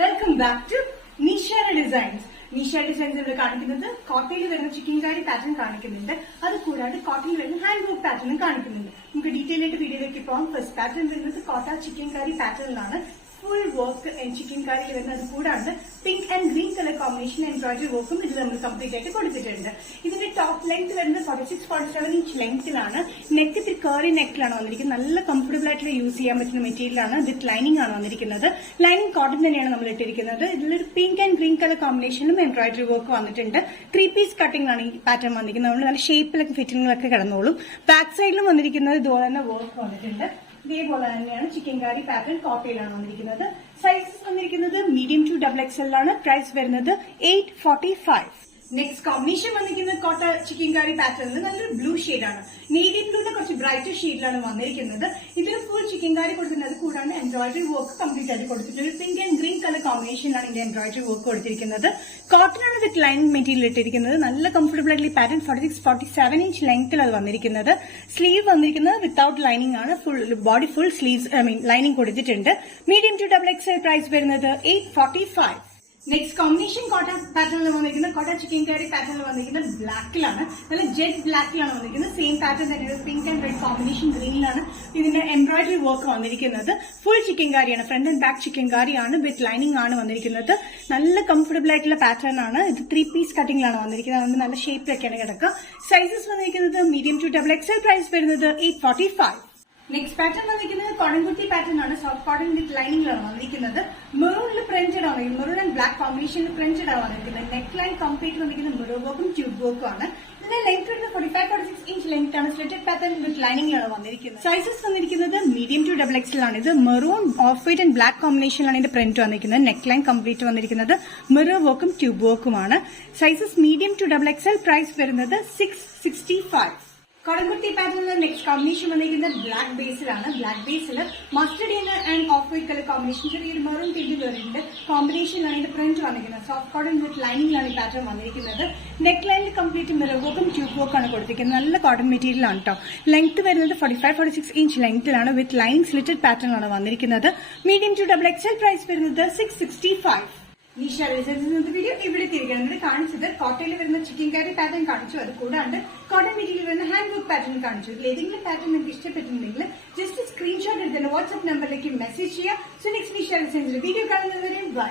Welcome back to Nisha designs. Nisha designs ഇവിടെ കാണിക്കുന്നത് കോട്ടയിൽ വരുന്ന ചിക്കൻകാരി പാറ്റേൺ കാണിക്കുന്നുണ്ട്. അത് കൂടാതെ കോട്ടയിൽ വരുന്ന ഹാൻഡ് വർക്ക് പാറ്റേണും കാണിക്കുന്നുണ്ട്. നമുക്ക് ഡീറ്റെയിൽ ആയിട്ട് വീഡിയോയിലേക്ക് പോകാം. ഫസ്റ്റ് പാറ്റേൺ വരുന്നത് കോട്ട ചിക്കൻകാരി പാറ്റേണിലാണ്. ഫുൾ വർക്ക് ചിക്കൻകാരിയിൽ വരുന്നത്. കൂടാണ്ട് pink and green colour combination embroidery വർക്കും ഇത് നമ്മൾ കംപ്ലീറ്റ് ആയിട്ട് കൊടുത്തിട്ടുണ്ട്. ഇതിന്റെ ടോപ്പ് ലെങ്ത് വരുന്നത് 46-47 ഇഞ്ച് ലെങ്ത്തിലാണ്. നെക്ക് ഇത്തിരി കേറി നെക്കിലാണ് വന്നിരിക്കുന്നത്. നല്ല കംഫർട്ടബിൾ ആയിട്ട് യൂസ് ചെയ്യാൻ പറ്റുന്ന മെറ്റീരിയലാണ്. വിത്ത് ലൈനിങ് ആണ് വന്നിരിക്കുന്നത്. ലൈനിങ് കോട്ടൺ തന്നെയാണ് നമ്മൾ ഇട്ടിരിക്കുന്നത്. ഇതിലൊരു പിങ്ക് ആൻഡ് ഗ്രീൻ കളർ കോമ്പിനേഷനും എംബ്രോയിഡറി വർക്ക് വന്നിട്ടുണ്ട്. 3 പീസ് കട്ടിംഗ് ആണ് ഈ പാറ്റേൺ വന്നിരിക്കുന്നത്. നമ്മൾ നല്ല ഷേപ്പിലൊക്കെ ഫിറ്റിംഗിലൊക്കെ കിടന്നോളും. ബാക്ക് സൈഡിലും വന്നിരിക്കുന്നത് ഇതുപോലെ തന്നെ വർക്ക് വന്നിട്ടുണ്ട്. ഇതേപോലെ തന്നെയാണ് ചിക്കൻകാരി പാറ്റേൺ കോട്ടയിലാണ് വന്നിരിക്കുന്നത്. സൈസസ് വന്നിരിക്കുന്നത് മീഡിയം ടു XXL ആണ്. പ്രൈസ് വരുന്നത് 845. നെക്സ്റ്റ് കോമ്പിനേഷൻ വന്നിരിക്കുന്നത് കോട്ട ചിക്കൻകാരി പാറ്റേണിൽ നല്ലൊരു ബ്ലൂ ഷെയ്ഡാണ്. നേവി ബ്ലൂടെ കുറച്ച് ബ്രൈറ്റർ ഷെയ്ഡിലാണ് വന്നിരിക്കുന്നത്. ഇതിൽ ഫുൾ ചിക്കൻകാരി കൊടുക്കുന്നത് കൂടാണ്ട് എംബ്രോയിഡറി വർക്ക് കംപ്ലീറ്റ് ആയിട്ട് കൊടുത്തിട്ടുണ്ട്. പിങ്ക് ആൻഡ് ഗ്രീൻ കളർ കോമ്പിനേഷനിലാണ് ഇതിന്റെ എംബ്രോയിഡറി വർക്ക് കൊടുത്തിരിക്കുന്നത്. കോട്ടൺ ആണ് വിത്ത് ലൈനിങ് മെറ്റീരിയൽ ഇട്ടിരിക്കുന്നത്. നല്ല കംഫർട്ടബിൾ ആയിട്ടുള്ള പാറ്റേൺ 46-47 ഇഞ്ച് ലെങ്ത്തിൽ അത് വന്നിരിക്കുന്നത്. സ്ലീവ് വന്നിരിക്കുന്നത് വിത്തൌട്ട് ലൈനിങ് ആണ്. Full body full sleeves lining കൊടുത്തിട്ടുണ്ട്. മീഡിയം ടു XXL പ്രൈസ് വരുന്നത് 845. നെക്സ്റ്റ് കോമ്പിനേഷൻ കോട്ട പാറ്റേണിൽ വന്നിരിക്കുന്നത് കോട്ട ചിക്കൻകാരി പാറ്റേണിൽ വന്നിരിക്കുന്നത് ബ്ലാക്കിലാണ്. നല്ല ജെറ്റ് ബ്ലാക്കിലാണ് വന്നിരിക്കുന്നത്. സെയിം പാറ്റേൺ തന്നെയാണ്. പിങ്ക് ആൻഡ് റെഡ് കോമ്പിനേഷൻ ഗ്രീനിലാണ് ഇതിന്റെ എംബ്രോയിഡറി വർക്ക് വന്നിരിക്കുന്നത്. ഫുൾ ചിക്കൻകാരിയാണ്. ഫ്രണ്ട് ആൻഡ് ബാക്ക് ചിക്കൻകാരിയാണ്. വിത്ത് ലൈനിങ് ആണ് വന്നിരിക്കുന്നത്. നല്ല കംഫർട്ടബിൾ ആയിട്ടുള്ള പാറ്റേൺ ആണ്. ഇത് 3 പീസ് കട്ടിംഗിലാണ് വന്നിരിക്കുന്നത്. അതുകൊണ്ട് നല്ല ഷേപ്പിലൊക്കെയാണ് കിടക്കുക. സൈസസ് വന്നിരിക്കുന്നത് മീഡിയം ടു XXL പ്രൈസ് വരുന്നത് 845. നെക്സ്റ്റ് പാറ്റേൺ വന്നിരിക്കുന്നത് കോടൻകുത്തി പാറ്റേൺ ആണ്. സോഫ്റ്റ് കോട്ടൺ വിത്ത് ലൈനിങ്ങിലാണ് വന്നിരിക്കുന്നത്. മെറൂണിൽ പ്രിന്റഡ് ആണ്. മെറൂൺ ആൻഡ് ബ്ലാക്ക് കോമ്പിനേഷനിൽ പ്രിന്റഡ് ആണ് വന്നിരിക്കുന്നത്. നെക്ക് ലൈൻ കംപ്ലീറ്റ് വന്നിരിക്കുന്നത് മിറർ വർക്കും ട്യൂബ് വർക്കും ആണ്. ഇതിന്റെ ലെങ്ത് വരുന്നത് 45-46 ഇഞ്ച് ലെങ്ത് ആണ്. സ്ലിറ്റഡ് പാറ്റേൺ വിത്ത് ലൈനിങ്ങിലാണ് വന്നിരിക്കുന്നത്. സൈസസ് വന്നിരിക്കുന്നത് മീഡിയം ടു XXL ആണ്. ഇത് maroon off white and black കോമ്പിനേഷനിലാണ് ഇതിന്റെ പ്രിന്റ് വന്നിരിക്കുന്നത്. നെക്ക് ലൈൻ കംപ്ലീറ്റ് വന്നിരിക്കുന്നത് മിറർ വർക്കും ട്യൂബ് വർക്കുമാണ്. Sizes medium to XXL price വരുന്നത് 665. കോടൻകുത്തി പാറ്റേണിൽ നെക്സ്റ്റ് കോമ്പിനേഷൻ വന്നിരിക്കുന്നത് ബ്ലാക്ക് ബേസിലാണ്. ബ്ലാക്ക് ബേസിൽ mustard and off white colour combination ചെറിയൊരു മെറൂൺ തിരിഞ്ഞ് വരുന്നുണ്ട്. കോമ്പിനേഷനിലാണ് ഇതിന്റെ പ്രിന്റ് വന്നിരിക്കുന്നത്. സോഫ്റ്റ് കോട്ടൺ വിത്ത് ലൈനിങ്ങിലാണ് ഈ പാറ്റേൺ വന്നിരിക്കുന്നത്. നെക്ക് ലൈനിൽ കംപ്ലീറ്റ് മിറർ വർക്കും ട്യൂബ് വർക്കാണ് കൊടുത്തിരിക്കുന്നത്. നല്ല കോട്ടൺ മെറ്റീരിയൽ ആണ് കേട്ടോ. ലെങ്ത് വരുന്നത് 45-46 ഇഞ്ച് ലെങ്ത്തിലാണ്. വിത്ത് ലൈനിങ് സ്ലിറ്റഡ് പാറ്റേണിലാണ് വന്നിരിക്കുന്നത്. മീഡിയം ടു XXL പ്രൈസ് വരുന്നത് 665. നിഷ ഡിസൈൻസ് വീഡിയോ ഇവിടെ തിരികെ കാണിച്ചത് കോട്ടയിൽ വരുന്ന ചിക്കൻകാരി പാറ്റേൺ കാണിച്ചു. അത് കൂടാണ്ട് കോട്ടൺ മെറ്റീരിയൽ വരുന്ന ഹാൻഡ് വർക്ക് പാറ്റേൺ കാണിച്ചു. ഏതെങ്കിലും പാറ്റേൺ നിങ്ങൾക്ക് ഇഷ്ടപ്പെട്ടിട്ടുണ്ടെങ്കിൽ ജസ്റ്റ് സ്ക്രീൻഷോട്ട് എടുത്ത് വാട്സ്ആപ്പ് നമ്പറിലേക്ക് മെസ്സേജ് ചെയ്യുക. സോ നെക്സ്റ്റ് നിഷ ഡിസൈൻസിന്റെ വീഡിയോ കാണുന്നവരെ ബൈ.